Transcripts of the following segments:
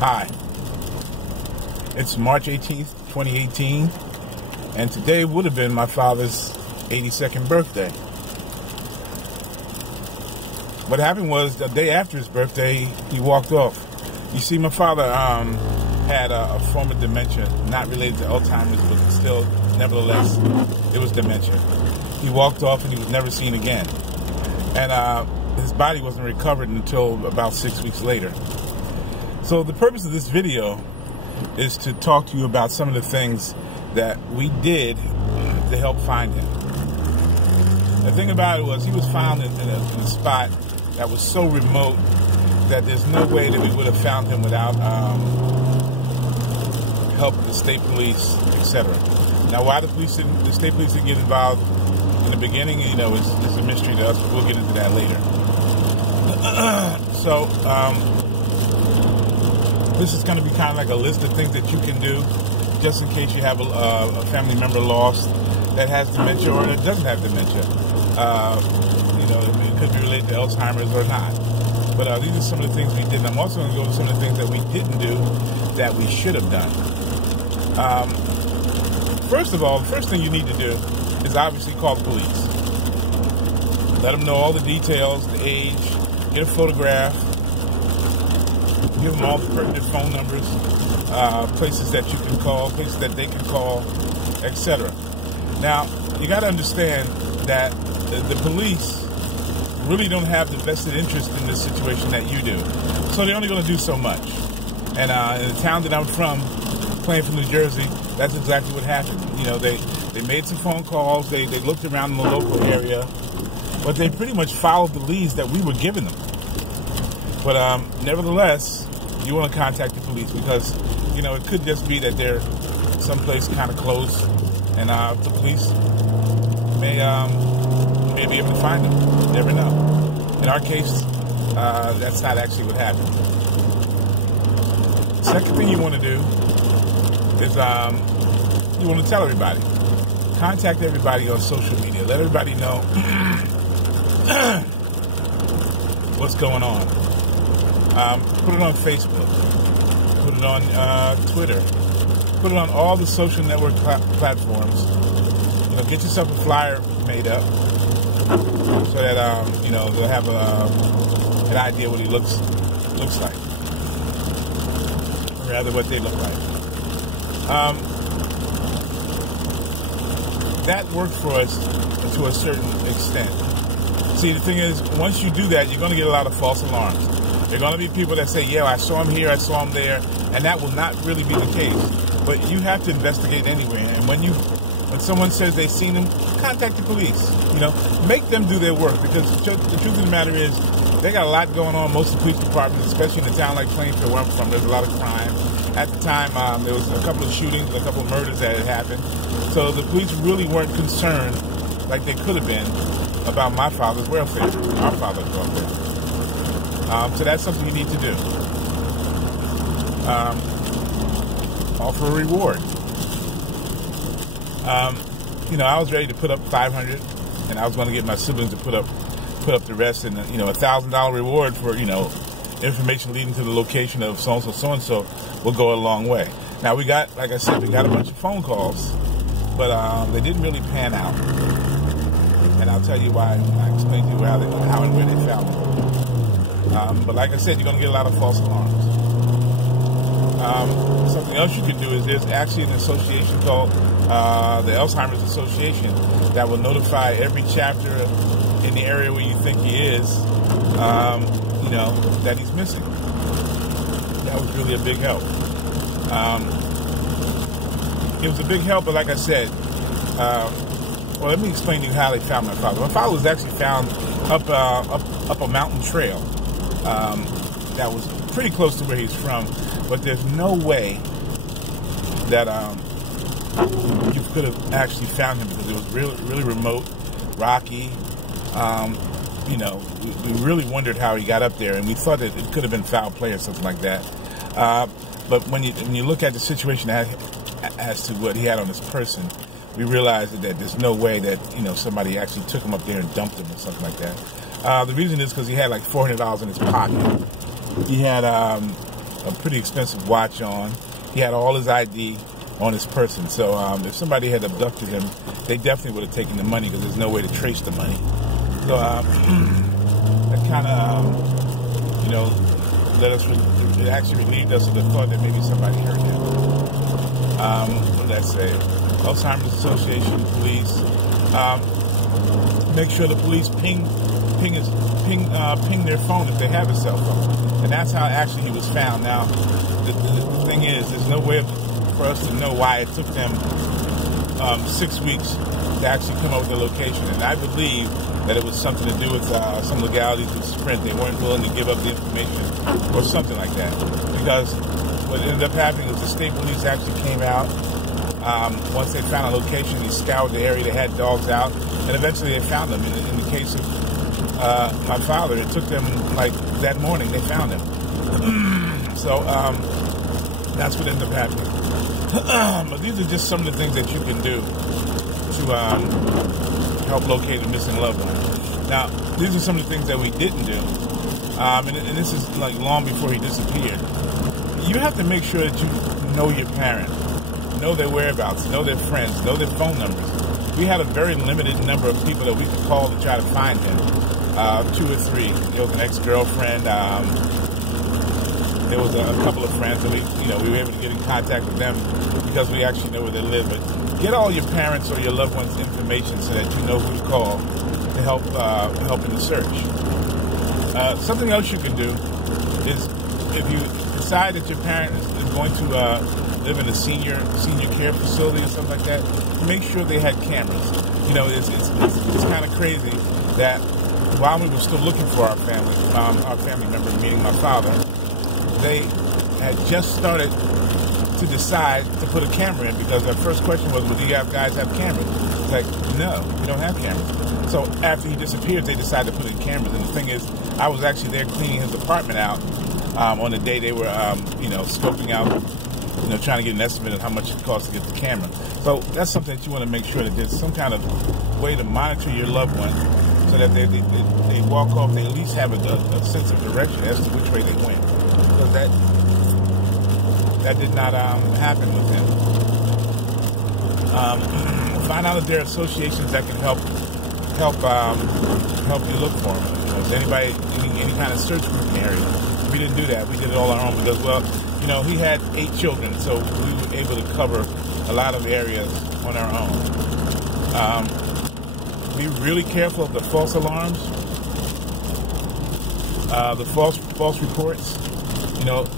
Hi, it's March 18th, 2018, and today would have been my father's 82nd birthday. What happened was, the day after his birthday, he walked off. You see, my father had a form of dementia, not related to Alzheimer's, but still, nevertheless, it was dementia. He walked off and he was never seen again. And his body wasn't recovered until about 6 weeks later. So the purpose of this video is to talk to you about some of the things that we did to help find him. The thing about it was, he was found in a spot that was so remote that there's no way that we would have found him without help of the state police, etc. Now, why the state police didn't get involved in the beginning, it's a mystery to us, but we'll get into that later. So, this is going to be kind of like a list of things that you can do just in case you have a family member lost that has dementia or that doesn't have dementia. It could be related to Alzheimer's or not. But these are some of the things we did. And I'm also going to go to some of the things that we didn't do that we should have done. First of all, the first thing you need to do is obviously call the police. Let them know all the details, the age, get a photograph, give them all the pertinent phone numbers, places that you can call, places that they can call, etc. Now, you got to understand that the police really don't have the vested interest in this situation that you do. So they're only going to do so much. And in the town that I'm from, playing from New Jersey, that's exactly what happened. They made some phone calls, they looked around in the local area, but they pretty much followed the leads that we were giving them. But nevertheless, you want to contact the police because, it could just be that they're someplace kind of close, and the police may be able to find them. You never know. In our case, that's not actually what happened. The second thing you want to do is you want to tell everybody. Contact everybody on social media. Let everybody know what's going on. Put it on Facebook. Put it on Twitter. Put it on all the social network platforms. Get yourself a flyer made up so that they'll have an idea what he looks like, or rather what they look like. That worked for us to a certain extent. See, the thing is, once you do that, you're going to get a lot of false alarms. There are going to be people that say, yeah, I saw him here, I saw him there, and that will not really be the case. But you have to investigate anyway. And when someone says they've seen him, contact the police. Make them do their work, because the truth of the matter is, they got a lot going on. Most of the police departments, especially in a town like Plainfield, where I'm from, there's a lot of crime. At the time, there was a couple of shootings, a couple of murders that had happened. So the police really weren't concerned, like they could have been, about my father's welfare, our father's welfare. So that's something you need to do. Offer a reward. I was ready to put up $500, and I was going to get my siblings to put up the rest, and $1,000 reward for information leading to the location of so-and-so will go a long way. Now, like I said, we got a bunch of phone calls, but they didn't really pan out. And I'll tell you why when I explain to you how and where they found them. But like I said, you're going to get a lot of false alarms. Something else you can do is there's actually an association called the Alzheimer's Association that will notify every chapter in the area where you think he is, that he's missing. That was really a big help. It was a big help, but like I said, let me explain to you how they found my father. My father was actually found up a mountain trail that was pretty close to where he's from, but there's no way that you could have actually found him, because it was really, really remote, rocky. We really wondered how he got up there, and we thought that it could have been foul play or something like that. But when you look at the situation as to what he had on his person, we realized that there's no way that somebody actually took him up there and dumped him or something like that. The reason is because he had like $400 in his pocket. He had a a pretty expensive watch on. He had all his ID on his person. So if somebody had abducted him, they definitely would have taken the money because there's no way to trace the money. So that kind of, let us, it actually relieved us of the thought that maybe somebody hurt him. What did I say? Alzheimer's Association, police. Make sure the police ping their phone if they have a cell phone. And that's how actually he was found. Now, the thing is, there's no way for us to know why it took them 6 weeks to actually come up with the location. And I believe that it was something to do with some legalities with Sprint. They weren't willing to give up the information or something like that. Because what ended up happening was the state police actually came out. Once they found a location, they scoured the area. They had dogs out. And eventually they found them. In the case of my father, it took them like that morning. They found him. So that's what ended up happening. But these are just some of the things that you can do to help locate a missing loved one. Now, these are some of the things that we didn't do. And this is like long before he disappeared. You have to make sure that you know your parent, know their whereabouts, know their friends, know their phone numbers. We had a very limited number of people that we could call to try to find him. 2 or 3. There was an ex-girlfriend. There was a couple of friends that we were able to get in contact with them because we actually know where they live. But get all your parents or your loved ones' information so that you know who to call to help in the search. Something else you can do is if you decide that your parent is going to live in a senior care facility or something like that, make sure they had cameras. It's kind of crazy that while we were still looking for our family member, meaning my father, they had just started to decide to put a camera in because their first question was, well, do you guys have cameras? It's like, no, we don't have cameras. So after he disappeared, they decided to put in cameras. And the thing is, I was actually there cleaning his apartment out on the day they were, scoping out, trying to get an estimate of how much it costs to get the camera. So that's something that you want to make sure that there's some kind of way to monitor your loved one so that they walk off, they at least have a sense of direction as to which way they went. Because that did not happen with him. Find out if there are associations that can help you look for him. Is anybody any kind of search group in the area? We didn't do that. We did it all on our own because, he had 8 children, so we were able to cover a lot of areas on our own. Be really careful of the false alarms, the false reports.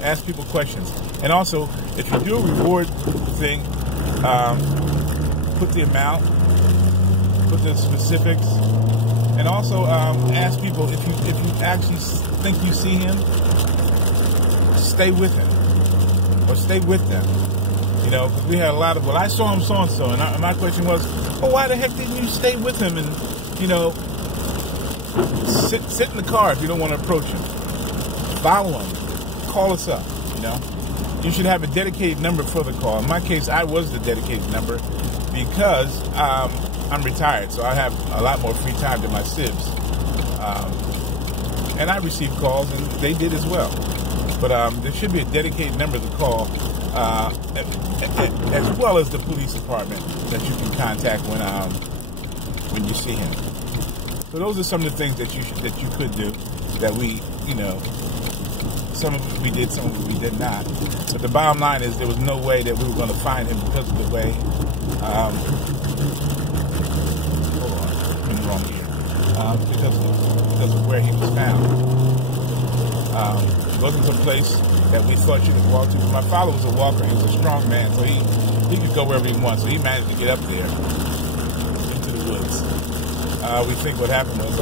Ask people questions. And also, if you do a reward thing, put the amount, put the specifics, and also ask people if you actually think you see him, stay with him or stay with them. Because we had a lot of, I saw him so-and-so, and my question was, why the heck didn't you stay with him and, sit in the car if you don't want to approach him. Follow him. Call us up, You should have a dedicated number for the call. In my case, I was the dedicated number because I'm retired, so I have a lot more free time than my sibs. And I received calls, and they did as well. But there should be a dedicated number to call, as well as the police department that you can contact when you see him. So those are some of the things that you could do that we, some of it we did, some of it we did not. But the bottom line is there was no way that we were going to find him because of the way. Hold on, I'm in the wrong ear. Because of where he was found. It wasn't some place that we thought you could walk to. My father was a walker. He was a strong man, so he could go wherever he wanted. So he managed to get up there into the woods. We think what happened was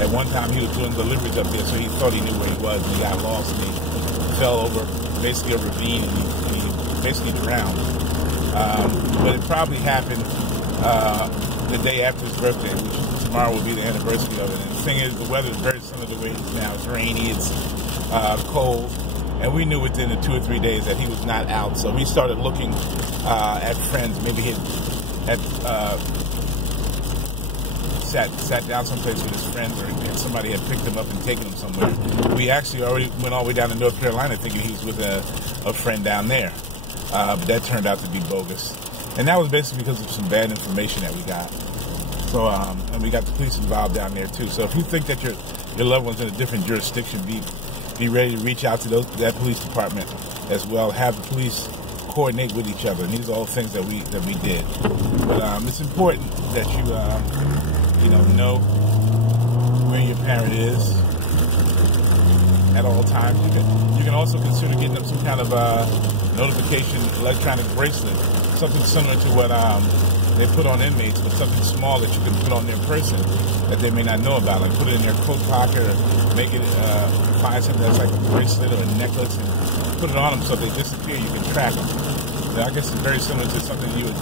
at one time he was doing deliveries up there, so he thought he knew where he was, and he got lost, and he fell over basically a ravine, and he basically drowned. But it probably happened the day after his birthday, which tomorrow will be the anniversary of it. And the thing is, the weather is very similar to the way it is now. It's rainy, it's cold, and we knew within the 2 or 3 days that he was not out. So we started looking at friends, maybe at sat down someplace with his friends, or somebody had picked him up and taken him somewhere. We actually already went all the way down to North Carolina thinking he was with a friend down there. But that turned out to be bogus. And that was basically because of some bad information that we got. So, and we got the police involved down there too. So if you think that your loved one's in a different jurisdiction, be ready to reach out to that police department as well. Have the police coordinate with each other. And these are all things that we did. But it's important that you know where your parent is at all times. You can also consider getting them some kind of notification electronic bracelet, something similar to what they put on inmates, but something small that you can put on their person that they may not know about. Like put it in their coat pocket, or make it find something that's like a bracelet or a necklace and put it on them so if they disappear, you can track them. I guess it's very similar to something you would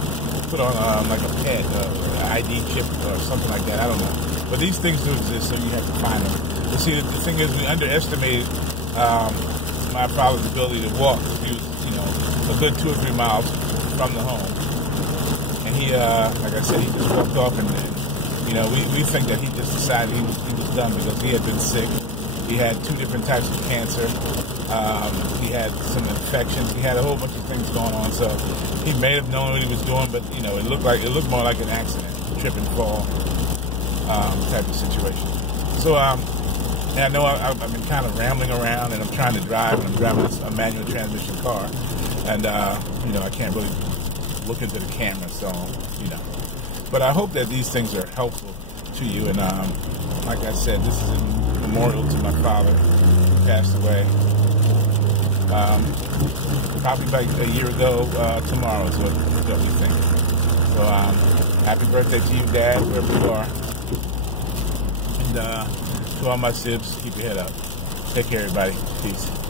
put on like a pet, an ID chip or something like that. I don't know. But these things do exist, so you have to find them. But see, the thing is, we underestimated my father's ability to walk. He was, a good 2 or 3 miles from the home. And he, like I said, he just walked off, and we think that he just decided he was done because he had been sick. He had 2 different types of cancer. He had some infections. He had a whole bunch of things going on. So he may have known what he was doing, but it looked more like an accident, trip and fall type of situation. So and I know I've been kind of rambling around, and I'm trying to drive, and I'm driving a manual transmission car, and I can't really look into the camera, so But I hope that these things are helpful to you, and like I said, this is a memorial to my father who passed away probably about a year ago tomorrow is what we think. So happy birthday to you, Dad, wherever you are. And to all my sibs, keep your head up. Take care, everybody. Peace.